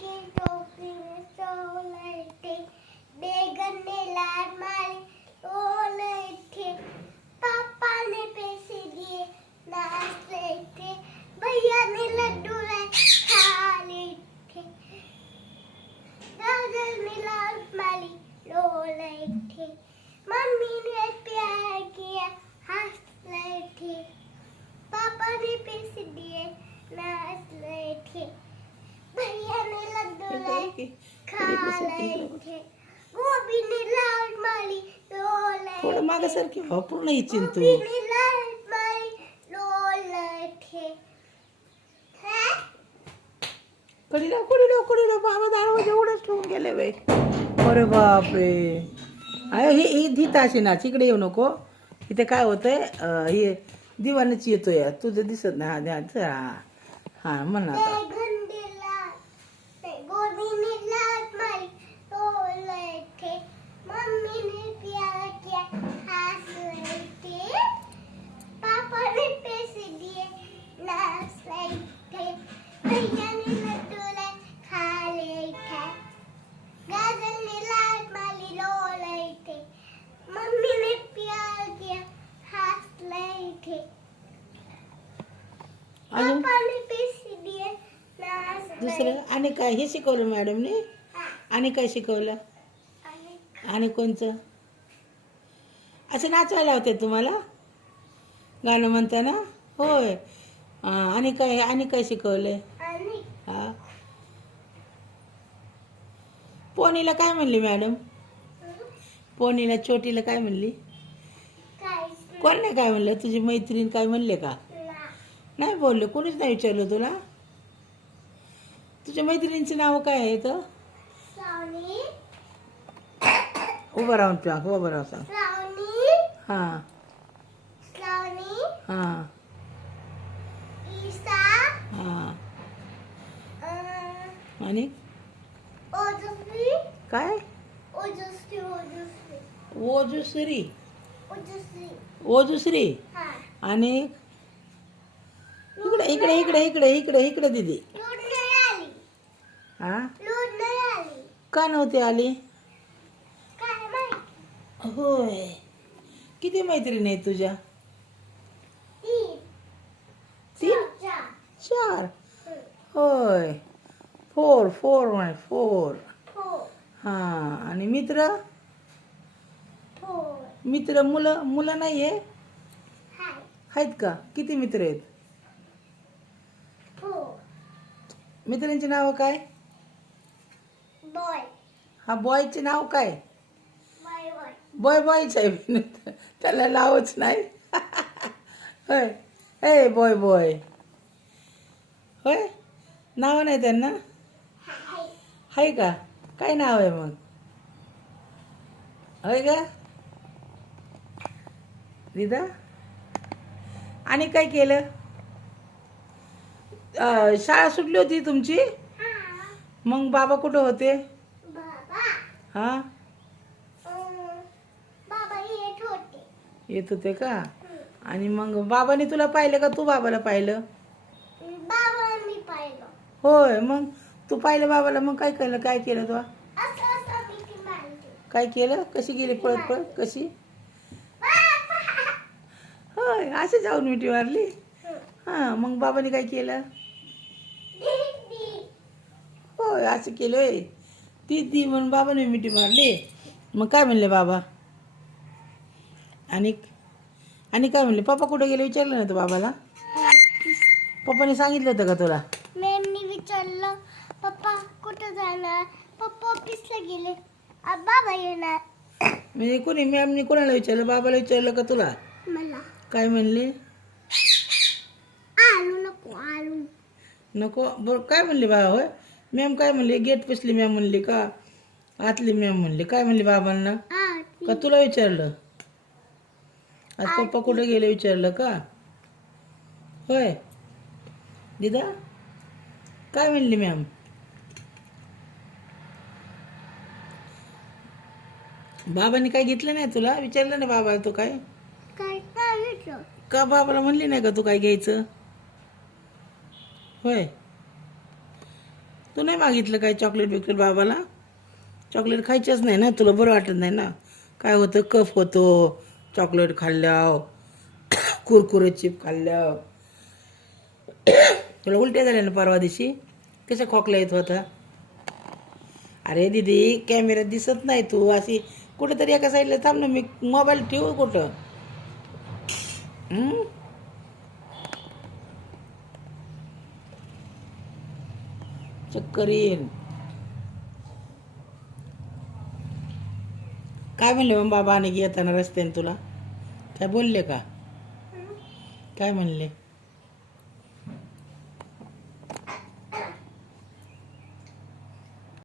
की टोपी में सोलह थे, बैगन ने लाल मारी ओलह थे, पापा ने पैसे दिए नाच रहे थे, भैया ने लड्डू लाए खा रहे थे, दादा ने लाल मारी रो रहे थे, मम्मी ने प्यार किया हंस रहे थे, पापा ने पैसे दिए नाच रहे थे, भैया ने लड्डू लाए खा रहे थे, गोभी ने लाल मारी रो रहे थोडं थे, मागासारखी हो पूर्ण इच्छिन तू गोभी ने लाल मारी रो रहे थे. हैं? कडीला बाबा दारावर एवढंच ठेवून गेले बाई. अरे बापरे. अरे ही धीत अशी ना इकडे येऊ नको. इथे काय होतंय हे दिवाणच येतोय तुझं दिसत नाही. हा हा म्हण आता. बैगन ने लाल नहीं, गोभी ने लाल मारी रो रहे थे, मम्मी ने प्यार किया हंस रहे थे, पापा ने पैसे दिए नाच रहे थे, भैया ने लड्डू लाए खा रहे थे, गाजर ने लाल मारी रो रहे थे, मम्मी ने प्यार किया हंस रहे थे, अजून पापा ने पैसे दिए नाच रहे दुसरं आणि काय हे शिकवलं मॅडमने. आणि काय शिकवलं थे. आणि कोणचं असं नाचायला होते तुम्हाला गाणं म्हणताना. होय. आणि काय शिकवलंय. आणि हा पोनीला काय म्हणली मॅडम. पोनीला छोटीला काय म्हणली. काहीच कोण नाही काय म्हणलं. तुझी मैत्रीण काय म्हणले का. नाही बोलले. कोणीच नाही विचारलं तुला. तुझ्या मैत्रिणींची नावं काय आहेत. श्रावणी उभं राहून प्या उभं राहून सांग. श्रावणी हां श्रावणी हां ईसा हां. अं, आणि ओजस्वी काय ओजस्वी ओजस्वी ओजुश्री. ओजस्वी ओजुश्री. हा आणि इकडे इकडे इकडे इकडे इकडे इकडे दिदी. लूट नाही आली हां लूट नाही आली का नव्हती आली. काय माहिती होय. किती मैत्रिणी आहेत तुझ्या. तीन तीन चार चार. होय. फोर म्हणे फोर. फोर हां. आणि मित्र फोर मुलं नाही आहे. हाय आहेत का. किती मित्र आहेत. फोर मित्रांची नावं काय. बॉय हा बॉयचे नाव काय. बॉय बॉय बॉयच आहे. त्याला नावच नाही. होय. ए बॉय होय. नावं नाही त्यांना. हाय आहे का. काय नाव आहे मग. होय का दिदा. आणि काय केलं. शाळा सुटली होती तुमची. हा मग बाबा कुठं होते. बाबा हां बाबा येत होते येत होते का. आणि मग बाबाने तुला पाहिलं का तू बाबाला पाहिलं. बाबा मी पाहिलं होय. मग तू पाहिलं बाबाला. मग काय केलं तू. असं असं मी ती मारली काय केलं. कशी गेली पळत पळत कशी. होय. अशी जाऊन मिठी मारली. हां. मग बाबाने काय केलं. होय असं केलं होय. ती म्हणून बाबाने मिठी मारली. मग काय म्हणले बाबा. आणि काय म्हणले. पप्पा कुठं गेले विचारलं नाही तू बाबाला. पप्पाने सांगितलं होतं का तुला. मॅमनी विचारलं पप्पा कुठं जाणार, पप्पा ऑफिसला गेले, बाबा येणार. म्हणजे कोणी मॅमने कोणाला विचारलं. बाबाला विचारलं का तुला. मला काय म्हणले. आलू नको आलू नको. बरं काय म्हणले बाबा. होय. मॅम काय म्हणले. गेट पसली मॅम म्हणली का आतली मॅम म्हणली. काय म्हणली बाबांना. का तुला विचारलं. आज पप्पा कुठे गेले विचारलं का. होय. दिदा काय म्हणली मॅम. बाबांनी काय घेतलं नाही तुला. विचारलं नाही बाबा तू काय. काय सांगितलं का बाबाला म्हणली नाही का तू काय घ्यायचं. होय. तू नाही मागितलं काय चॉकलेट बिकलेट बाबाला? चॉकलेट खायचंच नाही ना, तुला बरं वाटत नाही ना? काय होतं, कफ होतो चॉकलेट खाल्ल्यावर, कुरकुरे चिप खाल्ल्यावर. तुला उलट्या झाल्या ना परवा दिवशी, कशा खोकला येत होता? अरे दीदी, कॅमेऱ्यात दिसत नाही तू, अशी कुठेतरी एका साईडला थांब ना, मी मोबाईल ठेवू कुठं? हं? चक्कर येईन. काय म्हणले मग बाबा आणि येताना रस्त्याने तुला? काय बोलले का? काय म्हणले?